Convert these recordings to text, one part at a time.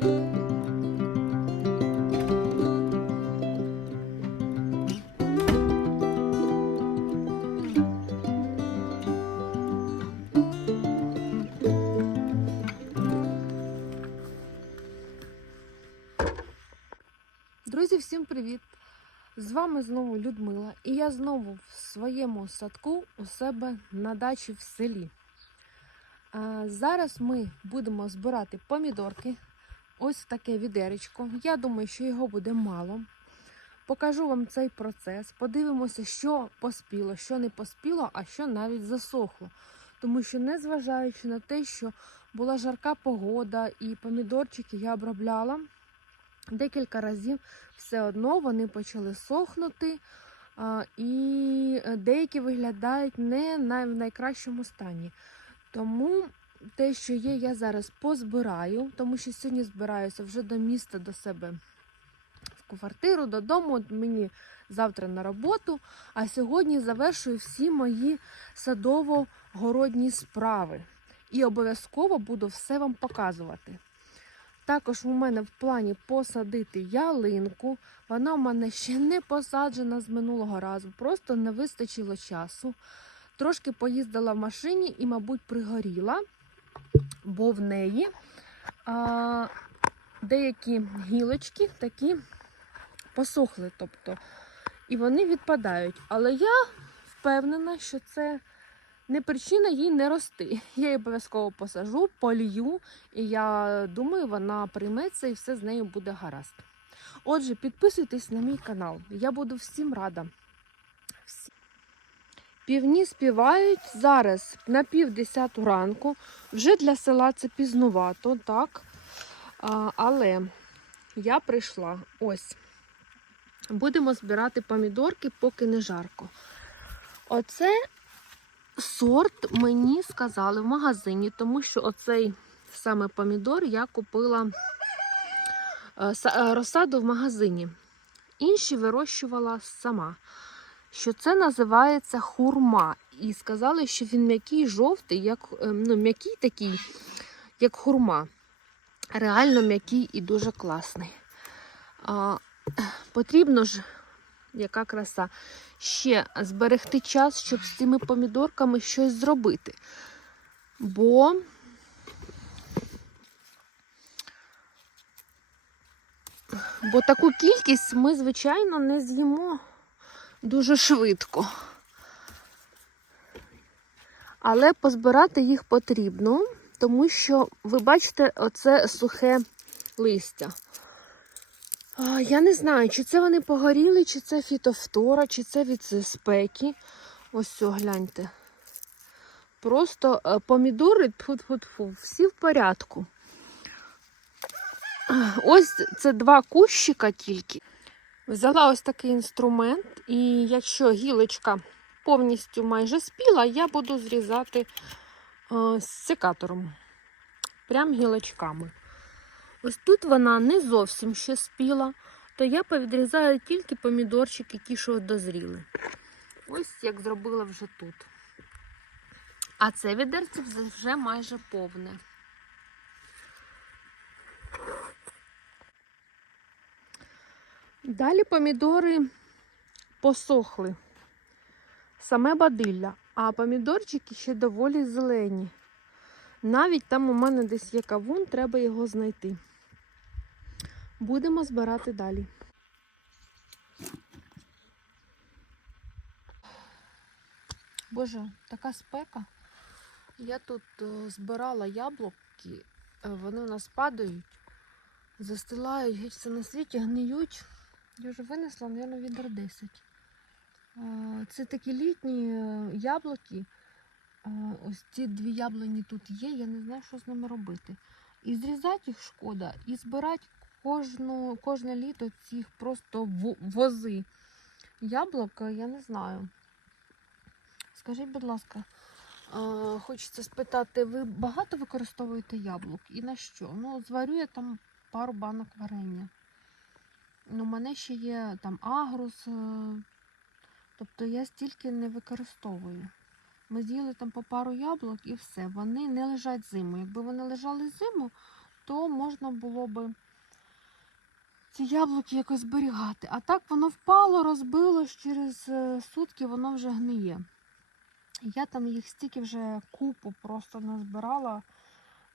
Друзі, всім привіт! З вами знову Людмила, і я знову в своєму садку у себе на дачі в селі. Зараз ми будемо збирати помідорки. Ось таке відеречко. Я думаю, що його буде мало. Покажу вам цей процес. Подивимося, що поспіло, що не поспіло, а що навіть засохло. Тому що, незважаючи на те, що була жарка погода і помідорчики я обробляла декілька разів, все одно вони почали сохнути, і деякі виглядають не в найкращому стані. Тому те, що є, я зараз позбираю, тому що сьогодні збираюся вже до міста до себе в квартиру, додому. От Мені завтра на роботу, а сьогодні завершую всі мої садово-городні справи. І обов'язково буду все вам показувати. Також у мене в плані посадити ялинку. Вона в мене ще не посаджена з минулого разу, просто не вистачило часу. Трошки поїздила в машині і, мабуть, пригоріла, бо в неї а, деякі гілочки такі посохли. тобто, І вони відпадають. Але я впевнена, що це не причина їй не рости. Я її обов'язково посажу, полію, і я думаю, вона прийметься і все з нею буде гаразд. Отже, підписуйтесь на мій канал. Я буду всім рада. Півні співають зараз на пів десяту ранку. Вже для села це пізнувато, так? А, але я прийшла ось. Будемо збирати помідорки, поки не жарко. Оце сорт мені сказали в магазині, тому що оцей саме помідор я купила е, е, розсаду в магазині. Інші вирощувала сама. Що це називається хурма. І сказали, що він м'який жовтий, як е, ну, м'який такий, як хурма. Реально м'який і дуже класний. А, потрібно ж, яка краса, ще зберегти час, щоб з цими помідорками щось зробити. Бо Бо таку кількість ми, звичайно, не з'їмо дуже швидко. Але позбирати їх потрібно, тому що ви бачите оце сухе листя. Я не знаю, чи це вони погоріли, чи це фітофтора, чи це від спеки. Ось все, гляньте. Просто е, помідори тфу-тфу-тфу, всі в порядку. Ось це два кущика тільки. Взяла ось такий інструмент, і якщо гілочка повністю майже спіла, я буду зрізати е, з секатором. Прям гілочками. Ось тут вона не зовсім ще спіла, то я повідрізаю тільки помідорчики, ті, що дозріли. Ось як зробила вже тут. А це відерце вже майже повне. Далі помідори посохли. Саме бадилля, а помідорчики ще доволі зелені. Навіть там у мене десь є кавун, треба його знайти. Будемо збирати далі. Боже, така спека. Я тут е, збирала яблуки, е, вони у нас падають, застилають, геть на світі, гниють. Я вже винесла, мабуть, відер 10. Е, Це такі літні е, яблуки. Ось ці дві яблуні тут є, я не знаю, що з ними робити. І зрізати їх шкода, і збирати кожну, кожне літо цих просто вози яблук, е, я не знаю. Скажіть, будь ласка, е, хочеться спитати, ви багато використовуєте яблук і на що? Ну, зварю я там пару банок варення. Ну, у мене ще є там агрус, е, тобто я стільки не використовую. Ми з'їли там по пару яблук і все. Вони не лежать зиму. Якби вони лежали зиму, то можна було би ці яблуки якось зберігати. А так воно впало, розбилось, через е, сутки воно вже гниє. Я там їх стільки вже купу просто назбирала.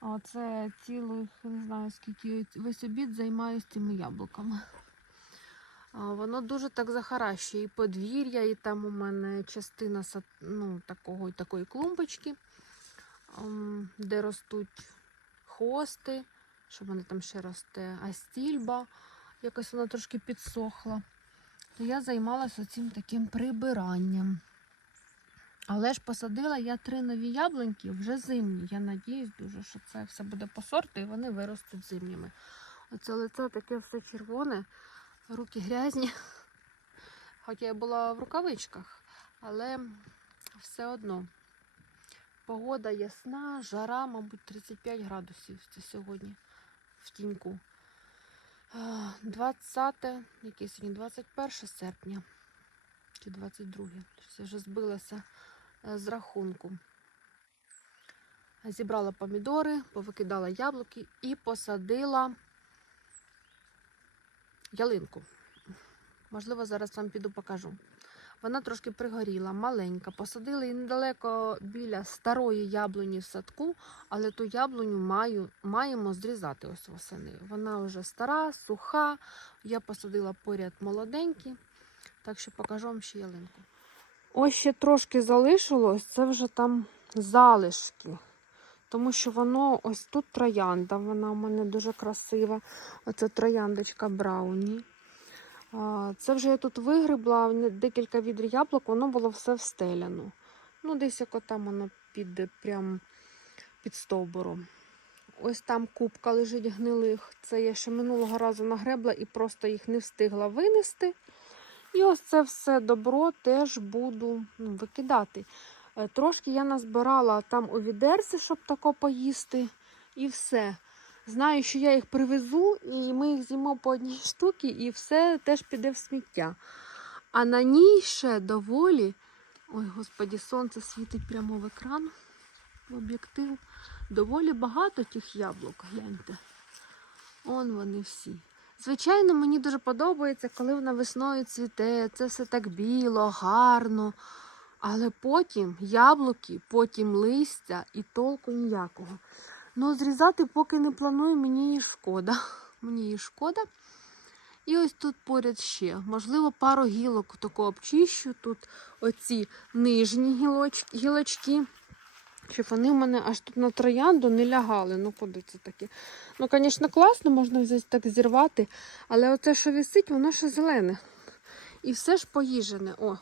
Оце цілих, не знаю скільки, весь обід займаюся цими яблуками. Воно дуже так захаращує і подвір'я, і там у мене частина ну, такого, такої клумбочки, ем, де ростуть хости, що вони там ще росте, а стільба, якось вона трошки підсохла. То я займалася цим таким прибиранням. Але ж посадила я три нові яблуньки вже зимні. Я надіюсь дуже, що це все буде по сорту і вони виростуть зимніми. Оце лице таке все червоне, руки грязні. Хоча я була в рукавичках, але все одно. Погода ясна, жара, мабуть, 35 градусів це сьогодні в тіньку. 20, яке сьогодні? 21 серпня чи 22. Щось Я вже збилася е, з рахунку. Зібрала помідори, повикидала яблуки і посадила ялинку. Можливо, зараз вам піду покажу. Вона трошки пригоріла, маленька. Посадили її недалеко біля старої яблуні в садку, але ту яблуню маю, маємо зрізати ось восени. Вона вже стара, суха. Я посадила поряд молоденькі, так що покажу вам ще ялинку. Ось ще трошки залишилось, це вже там залишки. Тому що воно ось тут троянда, вона у мене дуже красива. Оце трояндочка Брауні. Це вже я тут вигребла декілька відр яблук, воно було все встеляно. Ну, десь як там воно під, прям під стовбуром. Ось там кубка лежить гнилих. Це я ще минулого разу нагребла і просто їх не встигла винести. І ось це все добро теж буду ну, викидати. Е, Трошки я назбирала там у відерці, щоб тако поїсти, і все. Знаю, що я їх привезу, і ми їх з'їмо по одній штуці, і все теж піде в сміття. А на ній ще доволі. Ой, господі, сонце світить прямо в екран, в об'єктив. Доволі багато тих яблук, гляньте. Он вони всі. Звичайно, мені дуже подобається, коли вона весною цвіте, це все так біло, гарно. Але потім яблуки, потім листя і толку ніякого. Ну, зрізати поки не планую, мені її шкода. Мені її шкода. І ось тут поряд ще. Можливо, пару гілок тако обчищу. Тут оці нижні гілочки, гілочки, щоб вони в мене аж тут на троянду не лягали. Ну, куди це таке? Ну, звісно, класно, можна взяти так зірвати, але оце, що висить, воно ще зелене. І все ж поїжене. О,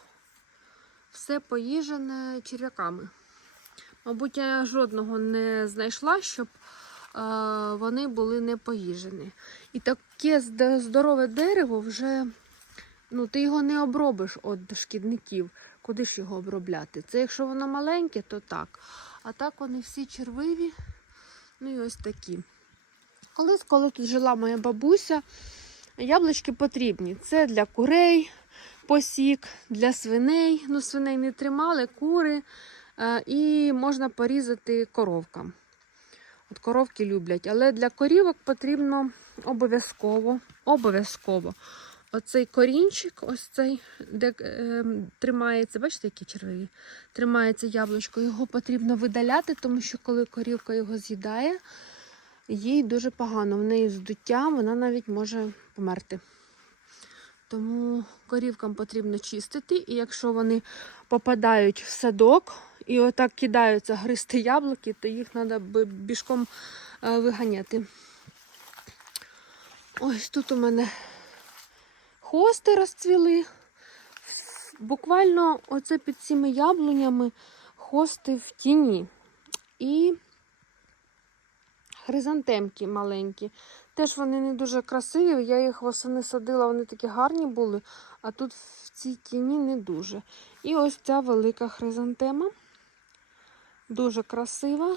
все поїжене черв'яками. Мабуть, я жодного не знайшла, щоб е, вони були не поїжені. І таке здорове дерево вже ну, ти його не обробиш від шкідників. Куди ж його обробляти? Це якщо воно маленьке, то так. А так вони всі червиві. Ну і ось такі. Колись, коли тут жила моя бабуся, яблучки потрібні. Це для курей посік, для свиней. Ну, свиней не тримали, кури. Е, І можна порізати коровкам. От коровки люблять. Але для корівок потрібно обов'язково. Обов'язково. Оцей корінчик, ось цей, де е, тримається, бачите, які червиві, тримається яблучко, його потрібно видаляти, тому що коли корівка його з'їдає, їй дуже погано. В неї здуття, вона навіть може померти. Тому корівкам потрібно чистити, і якщо вони попадають в садок і отак кидаються гристи яблуки, то їх треба бішком е, виганяти. Ось тут у мене хости розцвіли. Буквально оце під цими яблунями хости в тіні. І хризантемки маленькі. Теж вони не дуже красиві. Я їх восени садила, вони такі гарні були, а тут в цій тіні не дуже. І ось ця велика хризантема. Дуже красива.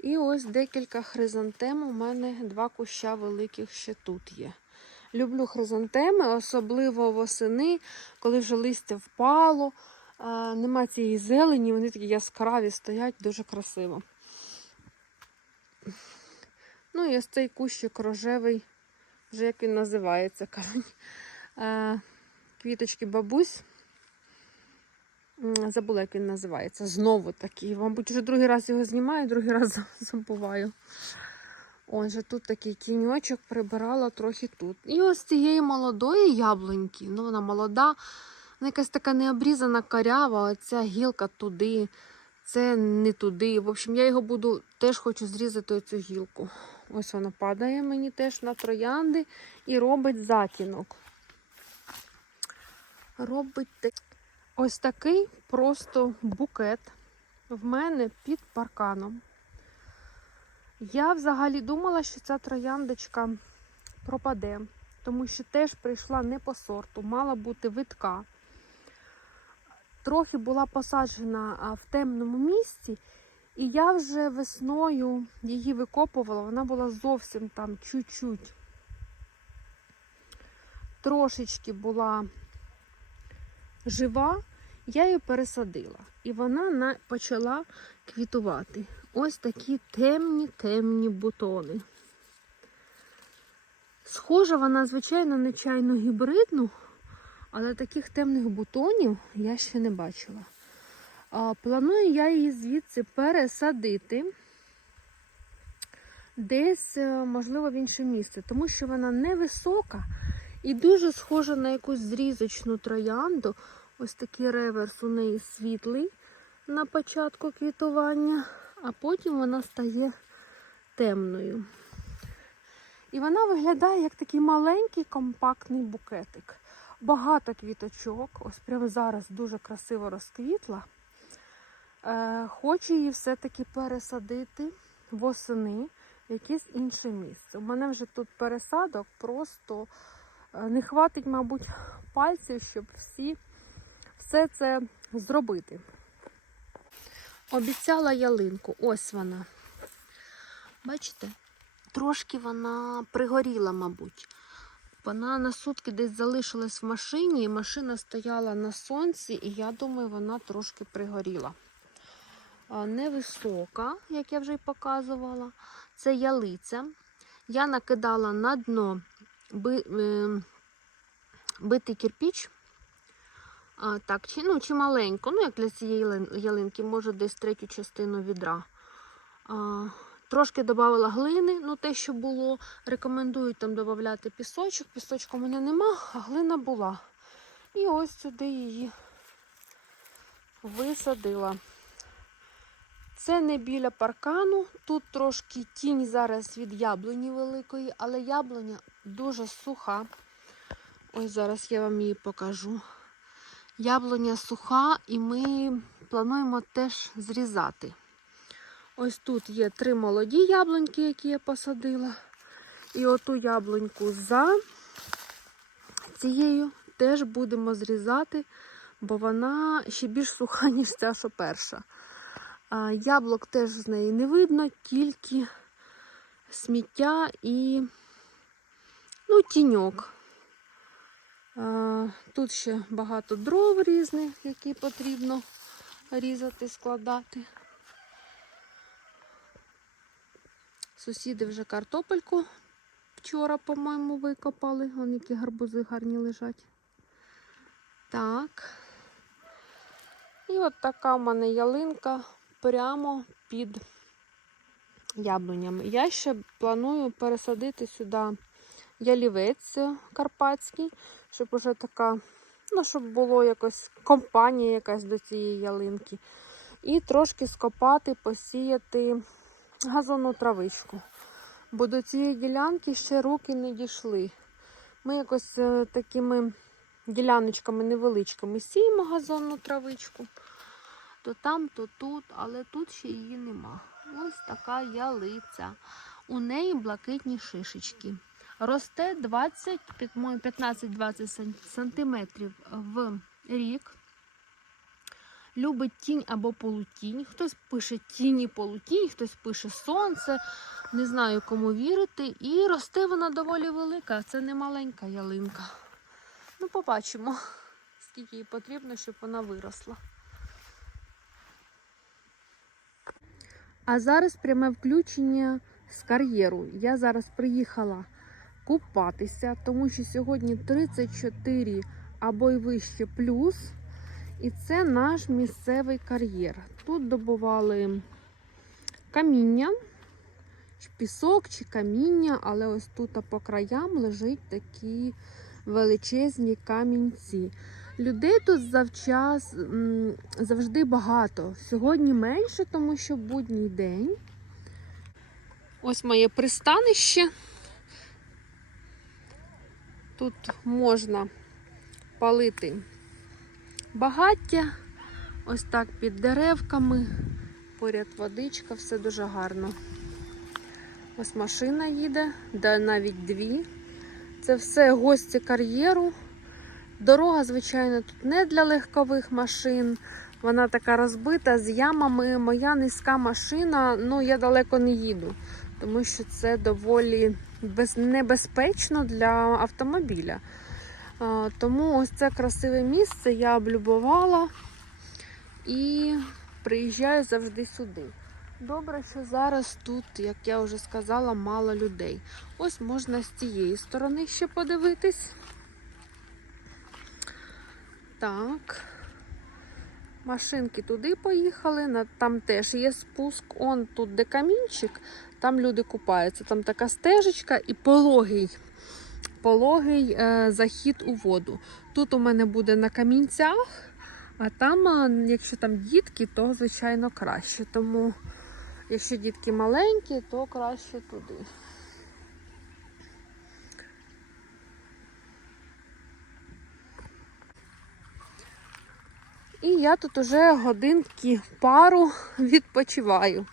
І ось декілька хризантем. У мене два куща великих ще тут є. Люблю хризантеми, особливо восени, коли вже листя впало, нема цієї зелені, вони такі яскраві стоять, дуже красиво. Ну і ось цей кущик рожевий, вже як він називається, кажуть. Квіточки бабусь. Забула, як він називається. Знову такий. Мабуть, вже другий раз його знімаю, другий раз забуваю. Отже, тут такий тіньочок прибирала трохи тут. І ось цієї молодої яблуньки, ну вона молода, вона якась така необрізана корява, оця гілка туди, це не туди. В общем, я його буду теж хочу зрізати оцю гілку. Ось вона падає мені теж на троянди і робить затінок. Робить ось такий просто букет в мене під парканом. Я взагалі думала, що ця трояндочка пропаде, тому що теж прийшла не по сорту, мала бути витка. Трохи була посаджена в темному місці, і я вже весною її викопувала, вона була зовсім там чуть-чуть. Трошечки була жива, я її пересадила. І вона на... почала квітувати. Ось такі темні, темні бутони. Схожа вона, звичайно, на чайну гібридну, але таких темних бутонів я ще не бачила. Планую я її звідси пересадити десь, е, можливо, в інше місце, тому що вона невисока і дуже схожа на якусь зрізочну троянду. Ось такий реверс у неї світлий на початку квітування, а потім вона стає темною. І вона виглядає як такий маленький компактний букетик. Багато квіточок, ось прямо зараз дуже красиво розквітла. Е, хочу її все-таки пересадити восени в якесь інше місце. У мене вже тут пересадок просто е, не хватить, мабуть, пальців, щоб всі все це зробити. Обіцяла ялинку, ось вона. Бачите? Трошки вона пригоріла, мабуть. Вона на сутки десь залишилась в машині, і машина стояла на сонці, і я думаю, вона трошки пригоріла. Невисока, як я вже й показувала. Це ялиця. Я накидала на дно би, е, битий кирпіч. Так, чи, ну, чи маленько, ну, як для цієї ялинки, може десь третю частину відра. Трошки додавала глини, ну те, що було. Рекомендують там додати пісочок. Пісочку в мене нема, а глина була. І ось сюди її висадила. Це не біля паркану. Тут трошки тінь зараз від яблуні великої, але яблуня дуже суха. Ось зараз я вам її покажу. Яблуня суха, і ми плануємо теж зрізати. Ось тут є три молоді яблуньки, які я посадила. І оту яблуньку за цією теж будемо зрізати, бо вона ще більш суха, ніж ця, що перша. А, яблук теж з неї не видно, тільки сміття і ну, тіньок. Тут ще багато дров різних, які потрібно різати, складати. Сусіди вже картопельку вчора, по-моєму, викопали. Вон які гарбузи гарні лежать. Так. І от така в мене ялинка прямо під яблунями. Я ще планую пересадити сюди ялівець карпатський, щоб уже така, ну, щоб було якось компанія якась до цієї ялинки. І трошки скопати, посіяти газонну травичку. Бо до цієї ділянки ще руки не дійшли. Ми якось е, такими діляночками невеличкими сіємо газонну травичку. То там, то тут, але тут ще її нема. Ось така ялиця. У неї блакитні шишечки. Росте 20, під- мой- 15-20 сантиметрів в рік. Любить тінь або полутінь. Хтось пише тінь і полутінь, хтось пише сонце. Не знаю, кому вірити. І росте вона доволі велика. Це не маленька ялинка. Ну, побачимо, скільки їй потрібно, щоб вона виросла. А зараз пряме включення з кар'єру. Я зараз приїхала купатися, тому що сьогодні 34 або й вище плюс. І це наш місцевий кар'єр. Тут добували каміння, пісок чи каміння, але ось тут по краям лежать такі величезні камінці. Людей тут завчас завжди багато. Сьогодні менше, тому що будній день. Ось моє пристанище. Тут можна палити багаття, ось так під деревками, поряд водичка, все дуже гарно. Ось машина їде, да навіть дві. Це все гості кар'єру. Дорога, звичайно, тут не для легкових машин. Вона така розбита з ямами. Моя низька машина, ну я далеко не їду, тому що це доволі без... небезпечно для автомобіля. А, Тому ось це красиве місце я облюбувала і приїжджаю завжди сюди. Добре, що зараз тут, як я вже сказала, мало людей. Ось можна з цієї сторони ще подивитись. Так. Машинки туди поїхали, там теж є спуск. Он тут де камінчик, там люди купаються. Там така стежечка і пологий, пологий е, захід у воду. Тут у мене буде на камінцях, а там, якщо там дітки, то звичайно краще. Тому, якщо дітки маленькі, то краще туди. І я тут уже годинки пару відпочиваю.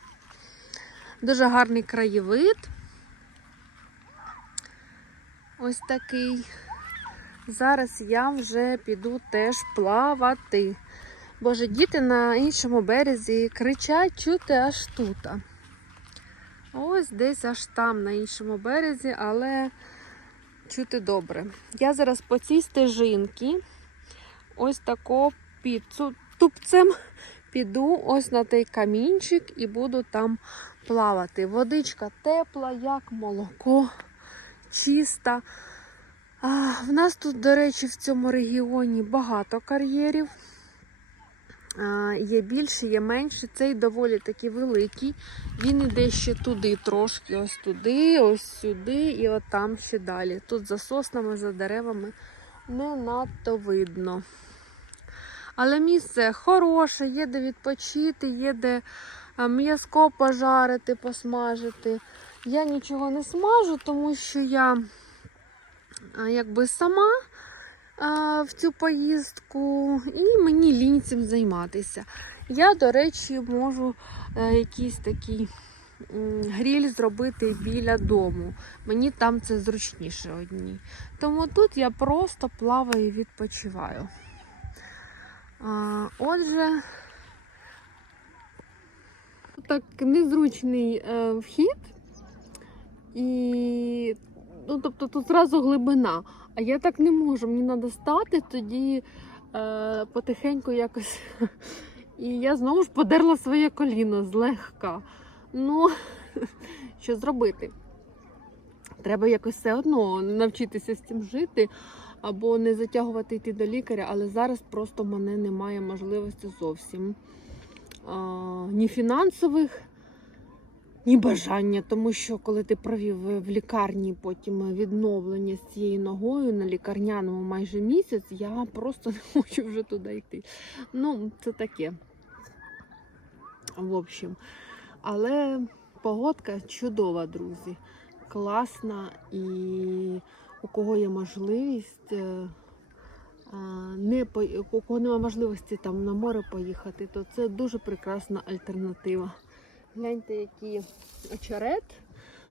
Дуже гарний краєвид. Ось такий. Зараз я вже піду теж плавати. Боже, діти на іншому березі кричать чути аж тут. Ось десь аж там, на іншому березі, але чути добре. Я зараз по цій стежинці ось тако під тупцем піду ось на той камінчик і буду там плавати. Водичка тепла, як молоко, чиста. А, в нас тут, до речі, в цьому регіоні багато кар'єрів. Є більше, є менше. Цей доволі таки великий. Він іде ще туди трошки, ось туди, ось сюди і от там ще далі. Тут за соснами, за деревами не надто видно. Але місце хороше, є де відпочити, є де м'язко пожарити, посмажити. Я нічого не смажу, тому що я якби сама в цю поїздку, і мені лінь цим займатися. Я, до речі, можу е, якийсь такий гріль зробити біля дому. Мені там це зручніше одній. Тому тут я просто плаваю і відпочиваю. Отже, так незручний е, вхід, і ну, тобто тут зразу глибина. А я так не можу. Мені треба стати тоді е, потихеньку якось. І я знову ж подерла своє коліно злегка. Ну, що зробити? Треба якось все одно навчитися з цим жити або не затягувати йти до лікаря, але зараз просто в мене немає можливості зовсім а, ні фінансових, ні бажання, тому що коли ти провів в лікарні потім відновлення з цією ногою на лікарняному майже місяць, я просто не хочу вже туди йти. Ну, це таке. В общем, але погодка чудова, друзі. Класна і у кого є можливість, е, не по- у кого немає можливості там на море поїхати, то це дуже прекрасна альтернатива. Гляньте, який очерет